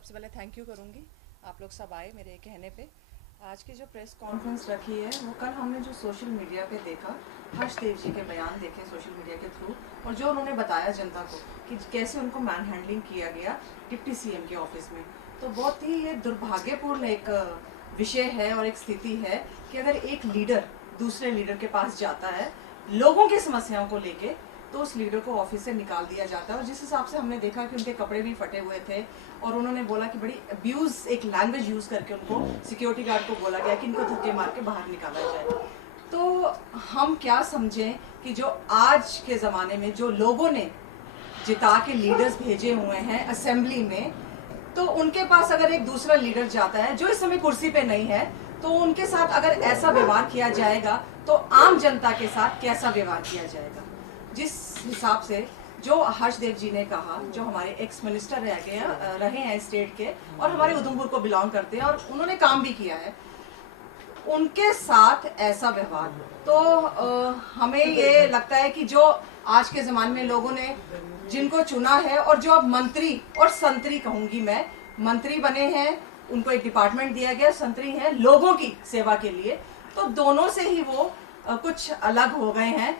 सबसे पहले thank you करूँगी, आप लोग सब आए मेरे कहने पे। आज की जो प्रेस कॉन्फ्रेंस रखी है वो कल हमने जो सोशल मीडिया पे देखा, हर्षदेव जी के बयान देखे सोशल मीडिया के थ्रू, और जो उन्होंने बताया जनता को कि कैसे उनको मैन हैंडलिंग किया गया डिप्टी सीएम के ऑफिस में, तो बहुत ही ये दुर्भाग्यपूर्ण एक विषय है और एक स्थिति है कि अगर एक लीडर दूसरे लीडर के पास जाता है लोगों की समस्याओं को लेके, तो उस लीडर को ऑफिस से निकाल दिया जाता है। और जिस हिसाब से हमने देखा कि उनके कपड़े भी फटे हुए थे और उन्होंने बोला कि बड़ी अब्यूज एक लैंग्वेज यूज करके उनको सिक्योरिटी गार्ड को बोला गया कि इनको धक्के मार के बाहर निकाला जाए। तो हम क्या समझें कि जो आज के ज़माने में जो लोगों ने जिता के लीडर्स भेजे हुए हैं असेंबली में, तो उनके पास अगर एक दूसरा लीडर जाता है जो इस समय कुर्सी पे नहीं है, तो उनके साथ अगर ऐसा व्यवहार किया जाएगा तो आम जनता के साथ कैसा व्यवहार किया जाएगा। जिस हिसाब से जो हर्षदेव जी ने कहा, जो हमारे एक्स मिनिस्टर रहे हैं स्टेट के और हमारे उधमपुर को बिलोंग करते हैं और उन्होंने काम भी किया है, उनके साथ ऐसा व्यवहार, तो हमें ये लगता है कि जो आज के ज़माने में लोगों ने जिनको चुना है और जो अब मंत्री और संतरी कहूँगी मैं, मंत्री बने हैं, उनको एक डिपार्टमेंट दिया गया, संतरी हैं लोगों की सेवा के लिए, तो दोनों से ही वो कुछ अलग हो गए हैं।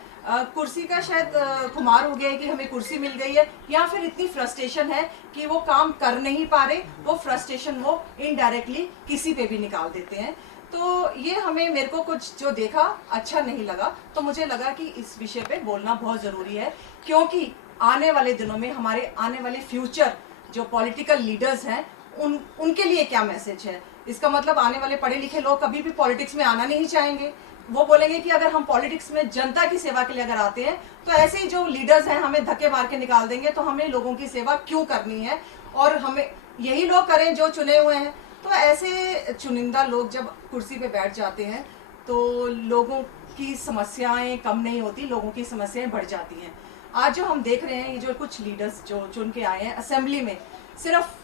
कुर्सी का शायद खुमार हो गया है कि हमें कुर्सी मिल गई है, या फिर इतनी फ्रस्ट्रेशन है कि वो काम कर नहीं पा रहे, वो फ्रस्ट्रेशन वो इनडायरेक्टली किसी पे भी निकाल देते हैं। तो ये मेरे को कुछ जो देखा अच्छा नहीं लगा, तो मुझे लगा कि इस विषय पे बोलना बहुत ज़रूरी है, क्योंकि आने वाले दिनों में हमारे आने वाले फ्यूचर जो पॉलिटिकल लीडर्स हैं उनके लिए क्या मैसेज है। इसका मतलब आने वाले पढ़े लिखे लोग कभी भी पॉलिटिक्स में आना नहीं चाहेंगे। वो बोलेंगे कि अगर हम पॉलिटिक्स में जनता की सेवा के लिए अगर आते हैं तो ऐसे ही जो लीडर्स हैं हमें धक्के मार के निकाल देंगे, तो हमें लोगों की सेवा क्यों करनी है, और हमें यही लोग करें जो चुने हुए हैं। तो ऐसे चुनिंदा लोग जब कुर्सी पे बैठ जाते हैं तो लोगों की समस्याएं कम नहीं होती, लोगों की समस्याएं बढ़ जाती हैं। आज जो हम देख रहे हैं, ये जो कुछ लीडर्स जो चुन के आए हैं असेंबली में, सिर्फ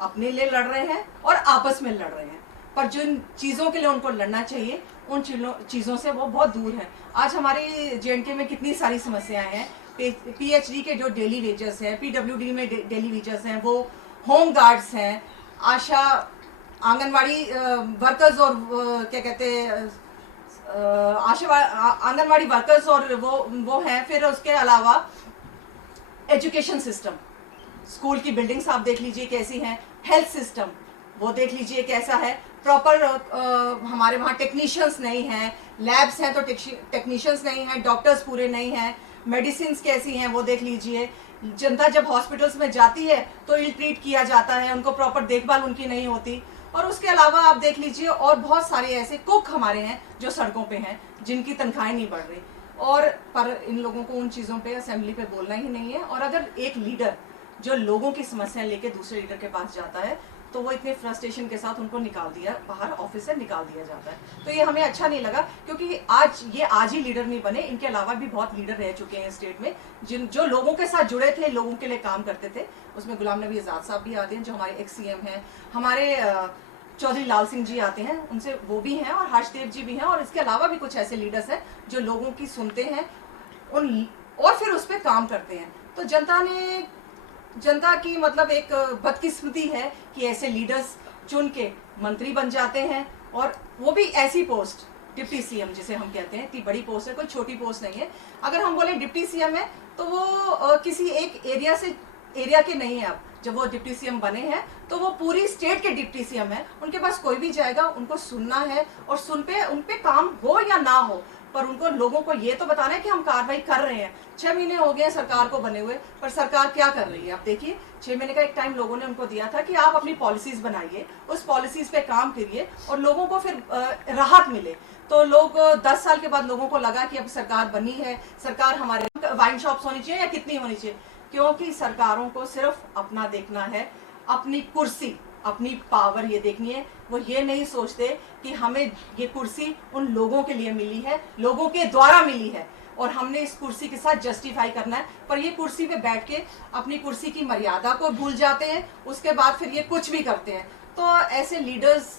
अपने लिए लड़ रहे हैं और आपस में लड़ रहे हैं, पर जिन चीज़ों के लिए उनको लड़ना चाहिए उन चीज़ों से वो बहुत दूर है। आज हमारे जेएनके में कितनी सारी समस्याएं हैं, पीएचडी के जो डेली वेजेस हैं, पीडब्ल्यूडी में डेली वेजेस हैं, वो होम गार्ड्स हैं, आशा आंगनवाड़ी वर्कर्स और क्या कहते हैं आशा आंगनवाड़ी वर्कर्स और वो हैं। फिर उसके अलावा एजुकेशन सिस्टम, स्कूल की बिल्डिंग्स आप देख लीजिए कैसी हैं, हेल्थ सिस्टम वो देख लीजिए कैसा है, प्रॉपर हमारे वहाँ टेक्नीशियंस नहीं हैं, लैब्स हैं तो टेक्नीशियंस नहीं हैं, डॉक्टर्स पूरे नहीं हैं, मेडिसिन कैसी हैं वो देख लीजिए। जनता जब हॉस्पिटल्स में जाती है तो इल ट्रीट किया जाता है, उनको प्रॉपर देखभाल उनकी नहीं होती। और उसके अलावा आप देख लीजिए और बहुत सारे ऐसे कुक हमारे हैं जो सड़कों पे हैं, जिनकी तनख्वाहें नहीं बढ़ रही, और पर इन लोगों को उन चीज़ों पे असेंबली पे बोलना ही नहीं है। और अगर एक लीडर जो लोगों की समस्याएं लेके दूसरे लीडर के पास जाता है तो वो इतने फ्रस्ट्रेशन के साथ उनको निकाल दिया बाहर, ऑफिस से निकाल दिया जाता है। तो ये हमें अच्छा नहीं लगा, क्योंकि आज ही लीडर नहीं बने, इनके अलावा भी बहुत लीडर रह चुके हैं स्टेट में जो लोगों के साथ जुड़े थे, लोगों के लिए काम करते थे। उसमें गुलाम नबी आज़ाद साहब भी आते हैं जो हमारे एक्स सीएम हैं, हमारे चौधरी लाल सिंह जी आते हैं, उनसे वो भी हैं, और हर्षदेव जी भी हैं, और इसके अलावा भी कुछ ऐसे लीडर्स हैं जो लोगों की सुनते हैं और फिर उस पर काम करते हैं। तो जनता की मतलब एक बदकिस्मती है कि ऐसे लीडर्स चुन के मंत्री बन जाते हैं, और वो भी ऐसी पोस्ट डिप्टी सीएम जिसे हम कहते हैं, इतनी बड़ी पोस्ट है, कोई छोटी पोस्ट नहीं है। अगर हम बोले डिप्टी सीएम है तो वो किसी एक एरिया के नहीं है। अब जब वो डिप्टी सीएम बने हैं तो वो पूरी स्टेट के डिप्टी सीएम है, उनके पास कोई भी जाएगा उनको सुनना है, और उन पे काम हो या ना हो, पर उनको लोगों को ये तो बताना है कि हम कार्रवाई कर रहे हैं। 6 महीने हो गए सरकार को बने हुए, पर सरकार क्या कर रही है आप देखिए। 6 महीने का एक टाइम लोगों ने उनको दिया था कि आप अपनी पॉलिसीज बनाइए, उस पॉलिसीज पे काम करिए और लोगों को फिर राहत मिले। तो लोग 10 साल के बाद लोगों को लगा कि अब सरकार बनी है, सरकार हमारे वाइन शॉप्स होनी चाहिए या कितनी होनी चाहिए, क्योंकि सरकारों को सिर्फ अपना देखना है, अपनी कुर्सी, अपनी पावर ये देखनी है। वो ये नहीं सोचते कि हमें ये कुर्सी उन लोगों के लिए मिली है, लोगों के द्वारा मिली है, और हमने इस कुर्सी के साथ जस्टिफाई करना है। पर ये कुर्सी पे बैठ के अपनी कुर्सी की मर्यादा को भूल जाते हैं, उसके बाद फिर ये कुछ भी करते हैं। तो ऐसे लीडर्स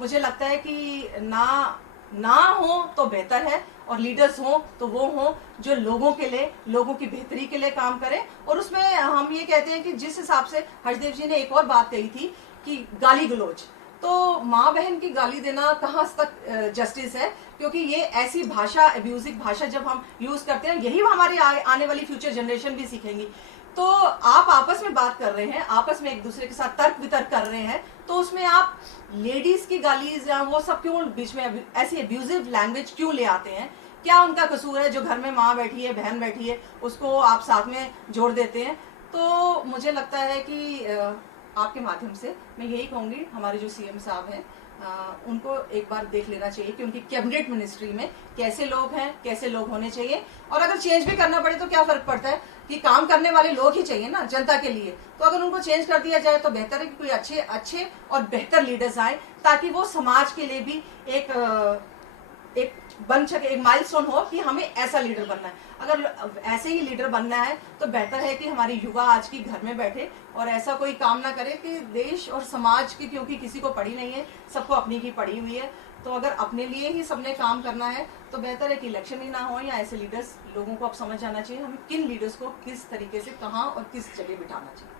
मुझे लगता है कि ना हो तो बेहतर है, और लीडर्स हों तो वो हों जो लोगों के लिए, लोगों की बेहतरी के लिए काम करें। और उसमें हम ये कहते हैं कि जिस हिसाब से हर्षदेव जी ने एक और बात कही थी कि गाली गलौज, तो माँ बहन की गाली देना कहाँ तक जस्टिस है, क्योंकि ये ऐसी भाषा, अब्यूजिव भाषा जब हम यूज करते हैं, यही हमारी आने वाली फ्यूचर जनरेशन भी सीखेंगी। तो आप आपस में बात कर रहे हैं, आपस में एक दूसरे के साथ तर्क वितर्क कर रहे हैं, तो उसमें आप लेडीज की गालीज वो सब क्यों बीच में ऐसी अब्यूजिव लैंग्वेज क्यों ले आते हैं? क्या उनका कसूर है? जो घर में माँ बैठी है, बहन बैठी है, उसको आप साथ में जोड़ देते हैं। तो मुझे लगता है कि आपके माध्यम से मैं यही कहूंगी, हमारे जो सीएम साहब हैं उनको एक बार देख लेना चाहिए कि उनकी कैबिनेट मिनिस्ट्री में कैसे लोग हैं, कैसे लोग होने चाहिए। और अगर चेंज भी करना पड़े तो क्या फर्क पड़ता है कि काम करने वाले लोग ही चाहिए ना जनता के लिए। तो अगर उनको चेंज कर दिया जाए तो बेहतर है कि कोई अच्छे अच्छे और बेहतर लीडर्स आए, ताकि वो समाज के लिए भी एक बन सके, एक माइलस्टोन हो कि हमें ऐसा लीडर बनना है। अगर ऐसे ही लीडर बनना है तो बेहतर है कि हमारी युवा आज की घर में बैठे और ऐसा कोई काम ना करे कि देश और समाज की, क्योंकि किसी को पड़ी नहीं है, सबको अपनी की पड़ी हुई है। तो अगर अपने लिए ही सबने काम करना है तो बेहतर है कि इलेक्शन ही ना हो, या ऐसे लीडर्स, लोगों को अब समझ जाना चाहिए हमें किन लीडर्स को किस तरीके से कहाँ और किस जगह बिठाना चाहिए।